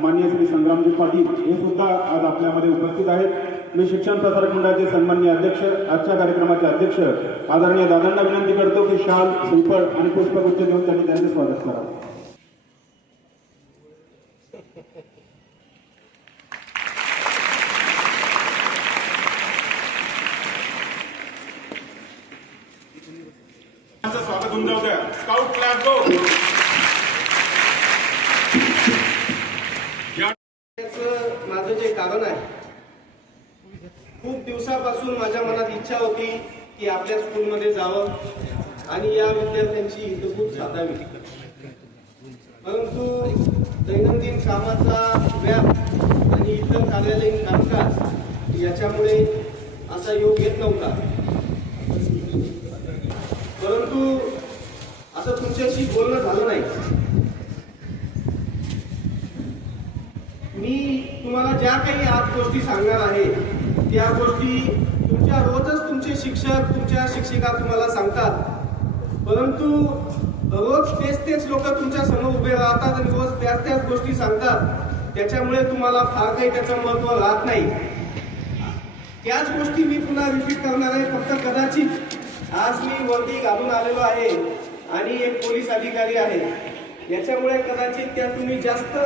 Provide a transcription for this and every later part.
माननीय श्री संग्रामजी पाटील हे सुद्धा आज आपल्यामध्ये उपस्थित आहेत। मी शिक्षण प्रसारक मंडळाचे सन्माननीय अध्यक्ष, आजच्या कार्यक्रमाचे अध्यक्ष आदरणीय दादांना विनंती करतो की शाल, श्रीफळ आणि पुष्पगुच्छ देऊन त्यांनी त्यांचे स्वागत करावे। स्वागत होऊन जाऊ द्या। स्काउट क्लास गो। माझं जे कारण आहे, खूप दिवसापासून माझ्या मनात इच्छा होती की आपल्या स्कूलमध्ये जावं आणि या विद्यार्थ्यांची हितगुज साधावी, परंतु दैनंदिन कामाचा व्याप आणि इतर कार्यालयीन कामकाज याच्यामुळे असा योग येत नव्हता। परंतु असं तुमच्याशी बोलणं झालं नाही। मी तुम्हाला ज्या काही आज गोष्टी सांगणार आहे त्या गोष्टी तुमच्या रोजच तुमचे शिक्षक, तुमच्या शिक्षिका तुम्हाला सांगतात, परंतु रोज तेच लोक तुमच्या समोर उभे राहतात आणि रोज त्याच गोष्टी सांगतात, त्याच्यामुळे तुम्हाला फार काही त्याचं महत्व राहत नाही। त्याच गोष्टी मी पुन्हा रिपीट करणार आहे, फक्त कदाचित आज मी वर्दी घालून आलेलो आहे आणि एक पोलीस अधिकारी आहे, याच्यामुळे कदाचित त्या तुम्ही जास्त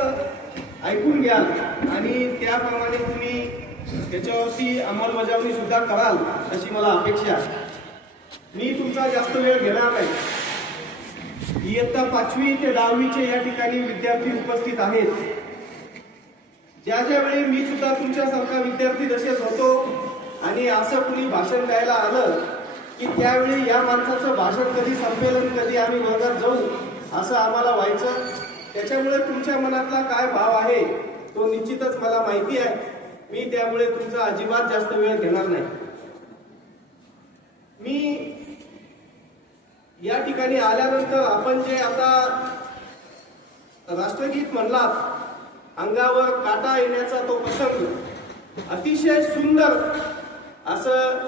ऐकून घ्याल आणि त्याप्रमाणे तुम्ही त्याच्यावरती अंमलबजावणी सुद्धा कराल अशी मला अपेक्षा आहे। मी तुमचा जास्त वेळ घेणार नाही। इयत्ता 5वी ते 10वीचे या ठिकाणी विद्यार्थी उपस्थित आहेत। ज्या वेळी मी सुद्धा तुमच्यासारखा विद्यार्थी जसेच होतो आणि असं कुणी भाषण द्यायला आलं की त्यावेळी या माणसाचं भाषण कधी संपेल आणि कधी आम्ही वर्गात जाऊ असं आम्हाला व्हायचं। त्याच्यामुळे तुमच्या मनातला काय भाव आहे तो निश्चितच मला माहिती आहे। मी त्यामुळे तुमचा अजिबात जास्त वेळ घेणार नाही। मी या ठिकाणी आल्यानंतर आपण जे आता राष्ट्रगीत म्हणलात, अंगावर काटा येण्याचा तो प्रसंग, अतिशय सुंदर असं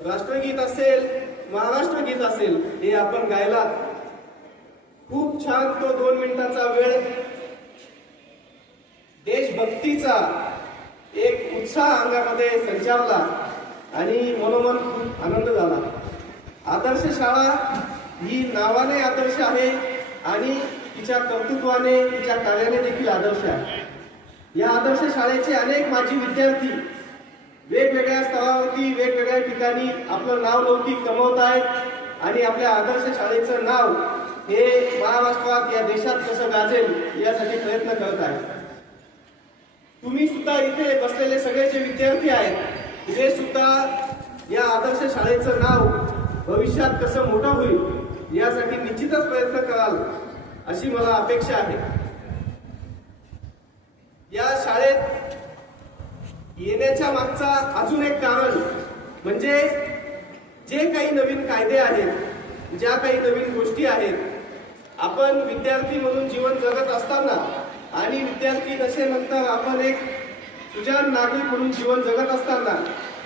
राष्ट्रगीत असेल, महाराष्ट्र गीत असेल, हे आपण गायलात। खूप छान तो 2 मिनिटाचा वेळ देशभक्तीचा एक उत्साह अंगामध्ये संचारला आणि मनोमन खूप आनंद झाला। आदर्श शाळा ही नावाने आदर्श आहे आणि तिच्या कर्तृत्वाने, तिच्या कार्याने देखील आदर्श आहे। या आदर्श शाळेचे अनेक माजी विद्यार्थी वेगवेगळ्या स्तरावरती, वेगवेगळ्या ठिकाणी आपलं नाव लौकिक कमवत आहेत आणि आपल्या आदर्श शाळेचं नाव हे महाराष्ट्रात, या देशात कसं गाजेल यासाठी प्रयत्न करत आहेत। तुम्ही सुद्धा इथे बसलेले सगळे जे विद्यार्थी आहेत, ते सुद्धा या आदर्श शाळेचं नाव भविष्यात कसं मोठं होईल यासाठी निश्चितच प्रयत्न कराल अशी मला अपेक्षा आहे। या शाळेत येण्याच्या मागचा अजून एक कारण म्हणजे जे काही नवीन कायदे आहेत, ज्या काही नवीन गोष्टी आहेत, आपण विद्यार्थी म्हणून जीवन जगत असताना आणि विद्यार्थी दशेनंतर आपण एक सुजाण नागरिक म्हणून जीवन जगत असताना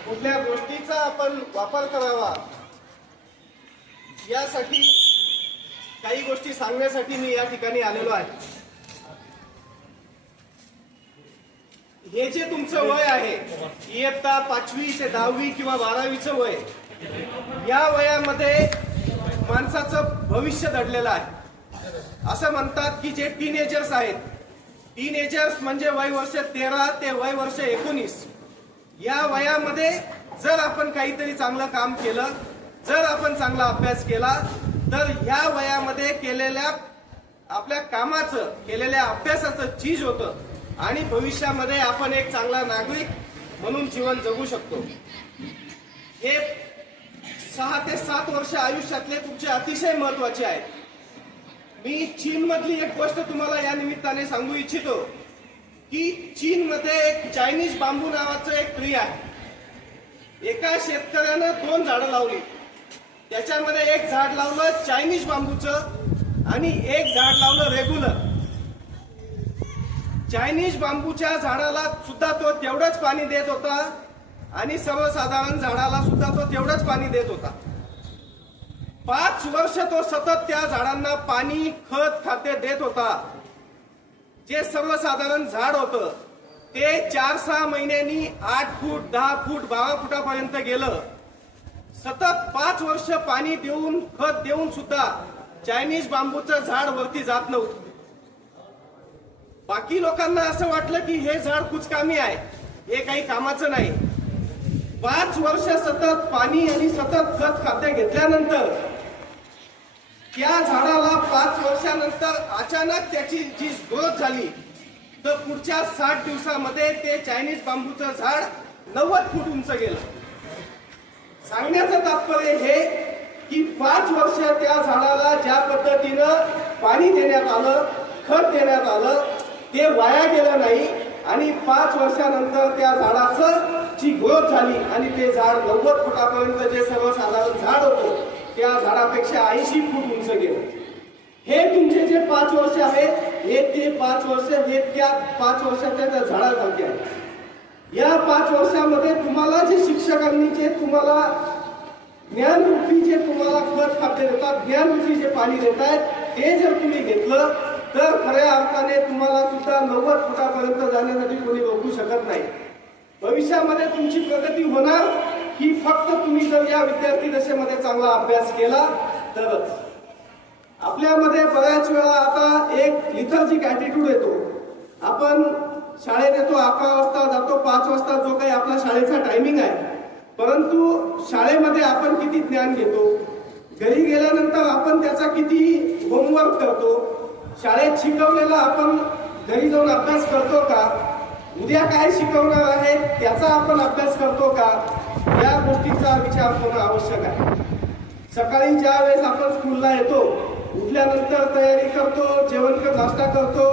कुठल्या गोष्टीचा आपण वापर करावा यासाठी काही गोष्टी सांगण्यासाठी मी या ठिकाणी आलेलो आहे। हे जे तुमचं वय आहे, इयत्ता 5वी ते 10वी किंवा 12वीचं वय, या वयामध्ये माणसाचं भविष्य दडलेलं आहे। असं म्हणतात की जे टीनेजर्स आहेत, टीनेजर्स म्हणजे वय वर्ष 13 ते वय वर्ष 19, या वयामध्ये जर आपण काहीतरी चांगलं काम केलं, जर आपण चांगला अभ्यास केला, तर ह्या वयामध्ये केलेल्या आपल्या कामाचं, केलेल्या अभ्यासाचं चीज होतं आणि भविष्यामध्ये आपण एक चांगला नागरिक म्हणून जीवन जगू शकतो। हे 6 ते 7 वर्ष आयुष्यातले तुमचे अतिशय महत्वाचे आहेत। मी चीन मधली एक गोष्ट तुम्हाला या निमित्ताने सांगू इच्छितो की चीन मध्ये एक चायनीज बांबू नावाचं एक ट्री आहे। एका शेतकऱ्यानं 2 झाडं लावली, त्याच्यामध्ये एक झाड लावलं चायनीज बांबूचं आणि एक झाड लावलं रेग्युलर। चायनीज बांबूच्या झाडाला सुद्धा तो तेवढंच पाणी देत होता आणि सर्वसाधारण झाडाला सुद्धा तो तेवढंच पाणी देत होता। 5 वर्ष तो सतत त्या झाडांना पाणी, खत, खाद्य देत होता। जे सर्वसाधारण झाड होतं ते 4-6 महिन्यांनी 8 फूट 10 फूट 12 फुटापर्यंत गेलं. सतत 5 वर्ष पाणी देऊन खत देऊन सुद्धा चायनीज बांबूचं झाड वरती जात नव्हतं. बाकी लोकांना असं वाटलं की हे झाड कुचकामी आहे, हे काही कामाचं नाही. 5 वर्ष सतत पाणी आणि सतत खत खाद्य घेतल्यानंतर त्या झाडाला 5 वर्षानंतर अचानक त्याची जी ग्रोथ झाली तर पुढच्या 60 दिवसामध्ये ते चायनीज बांबूचं झाड 90 फूट उंच गेलं. सांगण्याचं तात्पर्य हे की 5 वर्ष त्या झाडाला ज्या पद्धतीनं पाणी देण्यात आलं, खत देण्यात आलं, ते वाया गेलं नाही आणि 5 वर्षानंतर त्या झाडाचं जी ग्रोथ झाली आणि ते झाड 90 फुटापर्यंत जे सर्वसाधारण झाड होतं त्या झाडापेक्षा 80 फूट उंच गेलं. हे तुमचे जे 5 वर्ष आहेत हे ते 5 वर्ष हे त्या 5 वर्षाच्या त्या झाडासारखे आहे. या 5 वर्षामध्ये तुम्हाला जे शिक्षकांनी जे तुम्हाला ज्ञानरूपी जे तुम्हाला खत खाद्य देतात, ज्ञानरूपी जे पाणी देत आहेत ते जर तुम्ही घेतलं तर खऱ्या अर्थाने तुम्हाला सुद्धा 90 फुटापर्यंत जाण्यासाठी कोणी रोखू शकत नाही. भविष्यामध्ये तुमची प्रगती होणार ही फक्त तुम्ही जर या विद्यार्थी दशेमध्ये चांगला अभ्यास केला तरच. आपल्यामध्ये बऱ्याच वेळा आता एक लिथर्जिक ॲटिट्यूड येतो. आपण शाळेत येतो, 11 वाजता जातो, 5 वाजता जो काही आपला शाळेचा टायमिंग आहे, परंतु शाळेमध्ये आपण किती ज्ञान घेतो, घरी गेल्यानंतर आपण त्याचा किती होमवर्क करतो, शाळेत शिकवलेला आपण घरी जाऊन अभ्यास करतो का, उद्या काय शिकवणार आहे त्याचा आपण अभ्यास करतो का, या गोष्टीचा विचार करणं आवश्यक आहे. सकाळी ज्या वेळेस आपण स्कूलला येतो, उठल्यानंतर तयारी करतो, जेवण कर नाश्ता करतो,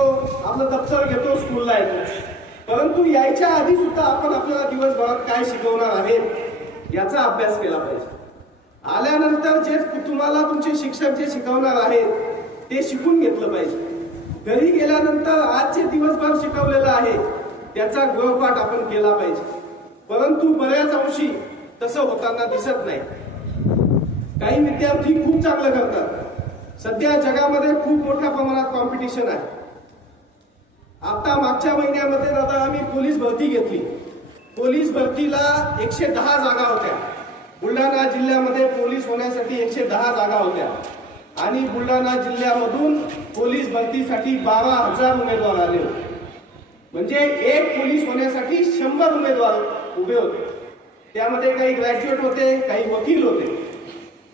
आपलं दप्तर घेतो, स्कूलला येतो, परंतु यायच्या आधी सुद्धा आपण आपल्याला दिवसभरात काय शिकवणार आहेत याचा अभ्यास केला पाहिजे. आल्यानंतर जे तुम्हाला तुमचे शिक्षक जे शिकवणार आहेत ते शिकून घेतलं पाहिजे. घरी गेल्यानंतर आज जे दिवसभर शिकवलेलं आहे त्याचा गृहपाठ आपण केला पाहिजे. परंतु बऱ्याच अंशी तसं होताना दिसत नाही. काही विद्यार्थी खूप चांगलं करतात. सध्या जगामध्ये खूप मोठ्या प्रमाणात कॉम्पिटिशन आहे. आता मागच्या महिन्यामध्ये दादा आम्ही पोलीस भरती घेतली. पोलीस भरतीला 110 जागा होत्या. बुलढाणा जिल्ह्यामध्ये पोलीस होण्यासाठी 110 जागा होत्या आणि बुलढाणा जिल्ह्यामधून पोलीस भरतीसाठी 12,000 उमेदवार आले होते. म्हणजे एक पोलीस होण्यासाठी 100 उमेदवार उभे होते. त्यामध्ये काही ग्रॅज्युएट होते, काही वकील होते.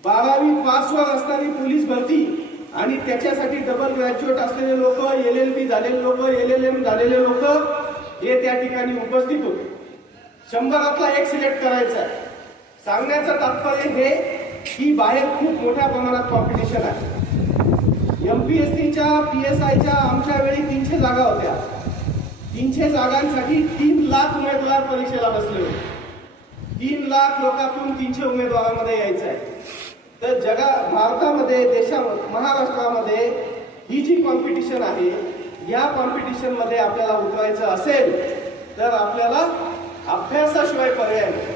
12वी पासवर असणारी पोलीस भरती आणि त्याच्यासाठी डबल ग्रॅज्युएट असलेले लोक, LLB झालेले लोक, LLM झालेले लोक हे त्या ठिकाणी उपस्थित होते. 100तला एक सिलेक्ट करायचा आहे. सांगण्याचं तात्पर्य हे की बाहेर खूप मोठ्या प्रमाणात कॉम्पिटिशन आहे. MPSCच्या PSIच्या आमच्या वेळी 300 जागा होत्या. 300 जागांसाठी 3 लाख उमेदवार परीक्षेला बसले होते. 3 लाख लोकांतून 300 उमेदवारांमध्ये यायचं आहे. तर भारतामध्ये, देशामध्ये, महाराष्ट्रामध्ये ही जी कॉम्पिटिशन आहे या कॉम्पिटिशन मध्ये आपल्याला उतरायचं असेल तर आपल्याला अभ्यासाशिवाय पर्याय नाही.